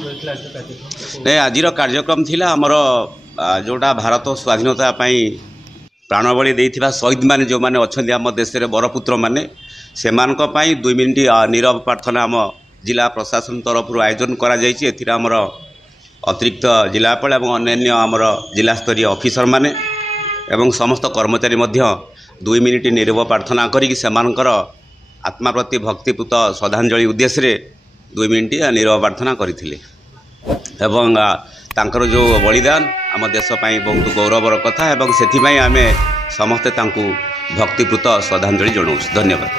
नहीं आज कार्यक्रम थिला आमर जोटा भारत स्वाधीनता प्राणबली देइथिबा शहीद माने जो माने अछंदी आम देश रे बरपुत्र माने सेमान को पई 2 मिनिट नीरव प्रार्थना आम जिला प्रशासन तरफ आयोजन करा जायछि। एथिरा आमर अतिरिक्त जिलापाल और अन्य आमर जिला स्तरीय ऑफिसर माने एवं समस्त कर्मचारी मध्य 2 मिनिट नीरव प्रार्थना करी सेमानकर आत्मा प्रति भक्तिपूत श्रद्धांजलि उद्देश्य रे 2 मिनिट नीरव प्रार्थना करथिले एवं तांकर जो बलिदान आम देश पाई बहुत गौरवर कथा एवं सेथिपाई आमे समस्ते तांकू भक्तिपूत श्रद्धांजलि जणाउछु। धन्यवाद।